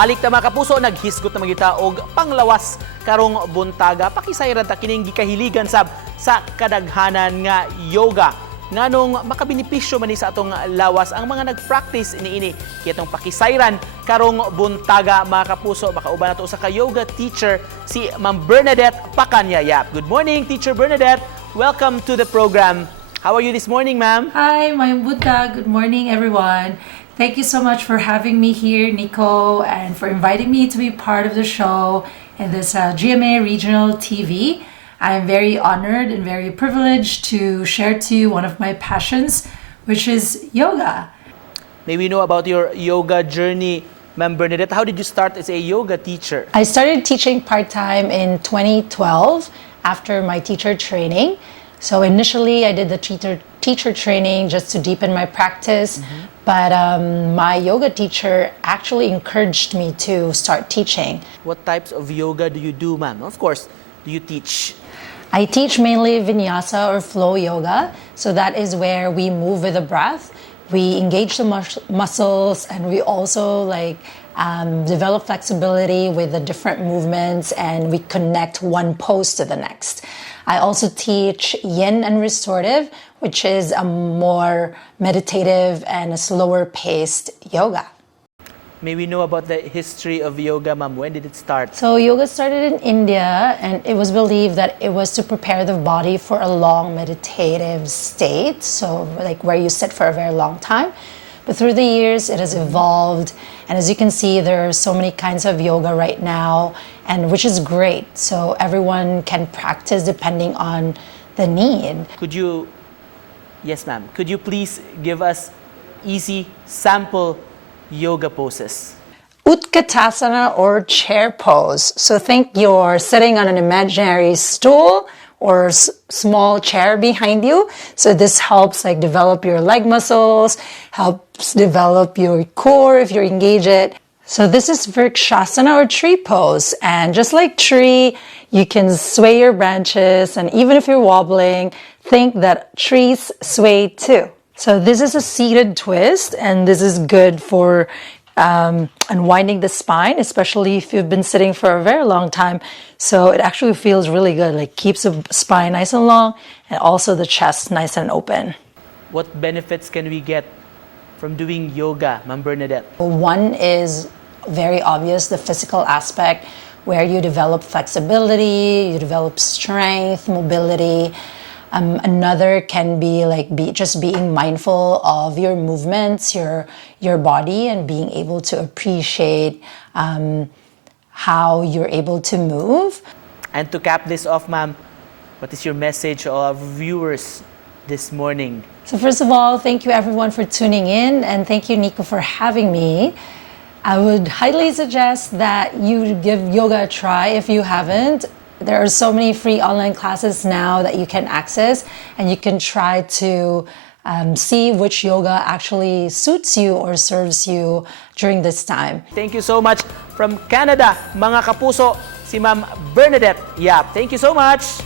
Balik ta mga kapuso, naghisgot na magita og panglawas karong buntaga. Pakisayran ta kining gikahiligan sab sa kadaghanan nga yoga. Nganong makabinipisyo man ni sa atong lawas ang mga nag-practice niini. Kaya itong pakisayran karong buntaga mga kapuso. Makauban na to sa ka-yoga teacher si Ma'am Bernadette Pacanyayap. Good morning, Teacher Bernadette. Welcome to the program. How are you this morning, ma'am? Hi, Mayong Buddha. Good morning, everyone. Thank you so much for having me here, Nico, and for inviting me to be part of the show in this GMA Regional TV. I am very honored and very privileged to share to you one of my passions, which is yoga. May we know about your yoga journey, Ma'am Bernadette. How did you start as a yoga teacher? I started teaching part-time in 2012 after my teacher training. So initially, I did the teacher training just to deepen my practice. But my yoga teacher actually encouraged me to start teaching. What types of yoga do you do, ma'am? Of course, do you teach? I teach mainly vinyasa or flow yoga. So that is where we move with the breath. We engage the muscles, and we also develop flexibility with the different movements, and we connect one pose to the next. I also teach yin and restorative, which is a more meditative and a slower paced yoga. May we know about the history of yoga, ma'am? When did it start? So yoga started in India, and it was believed that it was to prepare the body for a long meditative state, so like where you sit for a very long time. But through the years, it has evolved, and as you can see, there are so many kinds of yoga right now, and which is great. So everyone can practice depending on the need. Yes, ma'am. Could you please give us easy sample yoga poses? Utkatasana or chair pose. So think you're sitting on an imaginary stool or small chair behind you. So this helps develop your leg muscles, helps develop your core if you engage it. So this is Vrikshasana or tree pose. And just like tree, you can sway your branches. And even if you're wobbling, think that trees sway too. So this is a seated twist, and this is good for unwinding the spine, especially if you've been sitting for a very long time. So it actually feels really good, keeps the spine nice and long, and also the chest nice and open. What benefits can we get from doing yoga, Ma'am Bernadette? One is very obvious, the physical aspect, where you develop flexibility, you develop strength, mobility. Another can be just being mindful of your movements, your body, and being able to appreciate how you're able to move. And to cap this off, ma'am, what is your message to our viewers this morning? So first of all, thank you everyone for tuning in, and thank you, Nico, for having me. I would highly suggest that you give yoga a try if you haven't. There are so many free online classes now that you can access, and you can try to see which yoga actually suits you or serves you during this time. Thank you so much from Canada, mga kapuso, si Ma'am Bernadette Yap. Thank you so much.